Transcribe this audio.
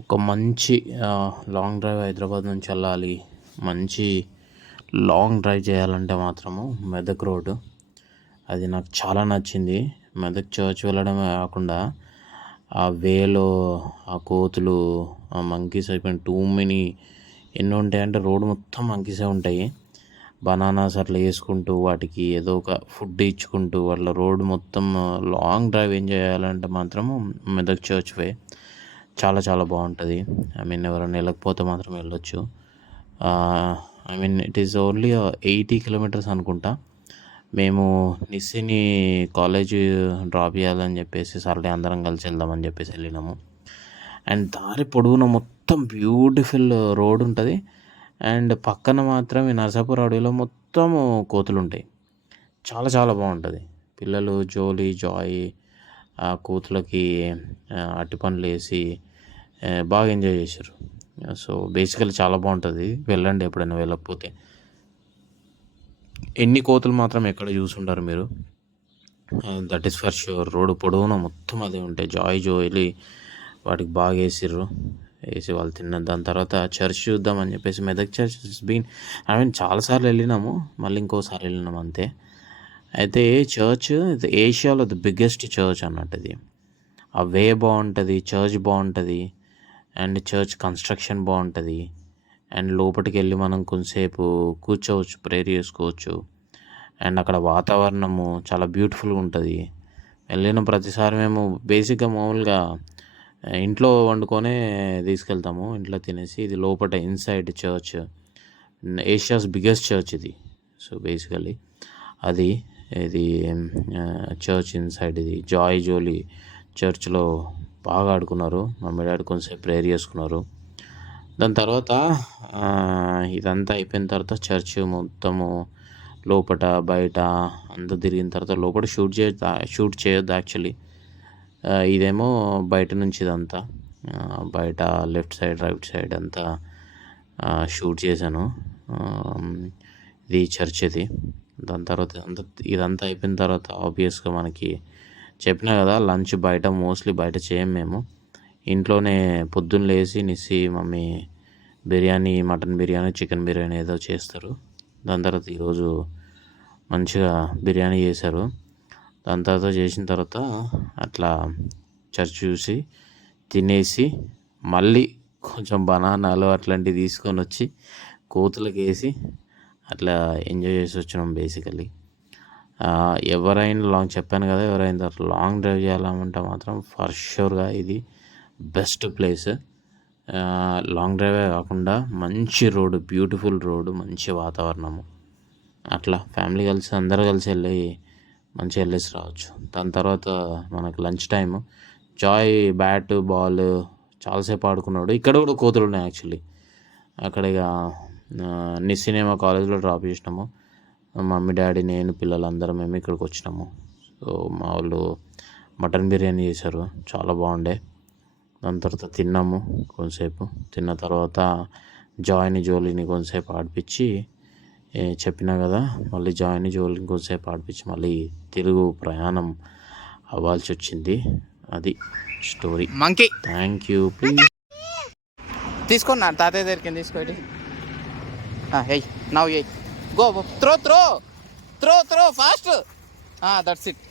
ఒక మంచి long drive Hyderabad నుంచి వెళ్ళాలి, మంచి లాంగ్ డ్రైవ్ చేయాలంటే మాత్రము మెదక్ రోడ్డు అది నాకు చాలా నచ్చింది. మెదక్ చర్చ్ వెళ్ళడమే కాకుండా ఆ వేలో ఆ కోతులు, ఆ మంకీస్ అయిపోయిన టూ మెనీ ఎన్ని ఉంటాయంటే రోడ్డు మొత్తం మంకీసే ఉంటాయి. బనానాస్ అట్లా వేసుకుంటూ వాటికి ఏదో ఒక ఫుడ్ ఇచ్చుకుంటూ అట్లా రోడ్డు మొత్తం లాంగ్ డ్రైవ్ ఏం చేయాలంటే మాత్రము మెదక్ చర్చ్ వే చాలా చాలా బాగుంటుంది. ఎవరైనా వెళ్ళకపోతే మాత్రం వెళ్ళొచ్చు. ఇట్ ఈస్ ఓన్లీ 80 కిలోమీటర్స్ అనుకుంటా. మేము నిస్సిని కాలేజ్ డ్రాప్ చేయాలని చెప్పేసి సర్లే అందరం కలిసి వెళ్దామని చెప్పేసి వెళ్ళినాము. అండ్ దారి పొడవునా మొత్తం బ్యూటిఫుల్ రోడ్ ఉంటుంది. అండ్ పక్కన మాత్రం ఈ నరసాపూర్ అడవిలో మొత్తము కోతులు ఉంటాయి. చాలా చాలా బాగుంటుంది. పిల్లలు జోలీ జాయ్ ఆ కోతులకి అట్టి పనులు వేసి బాగా ఎంజాయ్ చేశారు. సో బేసికలీ చాలా బాగుంటుంది, వెళ్ళండి ఎప్పుడైనా వెళ్ళకపోతే. ఎన్ని కోతులు మాత్రం ఎక్కడ చూసుంటారు మీరు, that is for sure. Road పొడవునా మొత్తం అదే ఉంటాయి. జోయలీ వాటికి బాగా వేసి వాళ్ళు తిన్న దాని తర్వాత చర్చ్ చూద్దామని చెప్పేసి మెదక్ చర్చ్ చాలాసార్లు వెళ్ళినాము, మళ్ళీ ఇంకోసారి వెళ్ళినాము అంతే. అయితే చర్చ్ ఏషియాలో ది బిగ్గెస్ట్ చర్చ్ అన్నట్టు. ఇది ఆ వే బాగుంటుంది, చర్చ్ బాగుంటుంది, అండ్ చర్చ్ కన్స్ట్రక్షన్ బాగుంటుంది. అండ్ లోపలికి వెళ్ళి మనం కొంతసేపు కూర్చోవచ్చు, ప్రేయర్ చేసుకోవచ్చు. అండ్ అక్కడ వాతావరణము చాలా బ్యూటిఫుల్గా ఉంటుంది. వెళ్ళిన ప్రతిసారి మేము బేసిక్గా మామూలుగా ఇంట్లో వండుకొనే తీసుకెళ్తాము, ఇంట్లో తినేసి. ఇది లోపల inside church, Asia's biggest church ఇది. సో బేసికలీ ఇది చర్చ్ ఇన్సైడ్. ఇది జోలీ చర్చ్లో బాగా ఆడుకున్నారు. మమ్మీ డాడీ కొంచెంసేపు ప్రేయర్ చేసుకున్నారు. దాని తర్వాత ఇదంతా అయిపోయిన తర్వాత చర్చ్ మొత్తము లోపల బయట అంతా తిరిగిన తర్వాత లోపల షూట్ చేయొద్దు యాక్చువల్లీ. ఇదేమో బయట నుంచి ఇదంతా బయట లెఫ్ట్ సైడ్ రైట్ సైడ్ అంతా షూట్ చేశాను. ఇది చర్చ్ ఇది. దాని తర్వాత ఇదంతా అయిపోయిన తర్వాత ఆబ్వియస్గా మనకి చెప్పినా కదా, లంచ్ బయట మోస్ట్లీ బయట చేయం మేము. ఇంట్లోనే పొద్దున్న లేచి Nissi mummy biryani, mutton biryani, chicken biryani ఏదో చేస్తారు. దాని తర్వాత ఈరోజు మంచిగా బిర్యానీ చేశారు. దాని తర్వాత చేసిన తర్వాత అట్లా చర్చ్ చూసి తినేసి మళ్ళీ కొంచెం బనానాలు అట్లాంటివి తీసుకొని వచ్చి కోతులకు వేసి అట్లా ఎంజాయ్ చేసి వచ్చినాం బేసికలీ. ఎవరైనా చెప్పాను కదా, ఎవరైనా లాంగ్ డ్రైవ్ చేయాలంటే మాత్రం ఫర్ ష్యూర్గా ఇది బెస్ట్ ప్లేస్. లాంగ్ డ్రైవే కాకుండా మంచి రోడ్డు, బ్యూటిఫుల్ రోడ్డు, మంచి వాతావరణము. అట్లా ఫ్యామిలీ కలిసి అందరూ కలిసి మంచిగా వెళ్ళేసి రావచ్చు. దాని తర్వాత మనకు lunch time. Joy bat ball చాలాసేపు ఆడుకున్నాడు. ఇక్కడ కూడా కోతులు ఉన్నాయి యాక్చువల్లీ. అక్కడ ఇక నిస్సినేమో కాలేజ్లో డ్రాప్ చేసినాము. మమ్మీ డాడీ నేను పిల్లలందరం మేము ఇక్కడికి వచ్చినాము. సో మా వాళ్ళు మటన్ బిర్యానీ చేశారు, చాలా బాగుండే. దాని తర్వాత తిన్నాము కొంతసేపు. తిన్న తర్వాత జోలీని కొంతసేపు ఆడిపించి చెప్పినా కదా, మళ్ళీ జోలీని కొంతసేపు ఆడిపించి మళ్ళీ తిరుగు ప్రయాణం అవ్వాల్సి వచ్చింది. అది story. Monkey thank you. Please తీసుకున్నా తాతయ్య దగ్గరికి తీసుకోండి. Now go throw fast. That's it.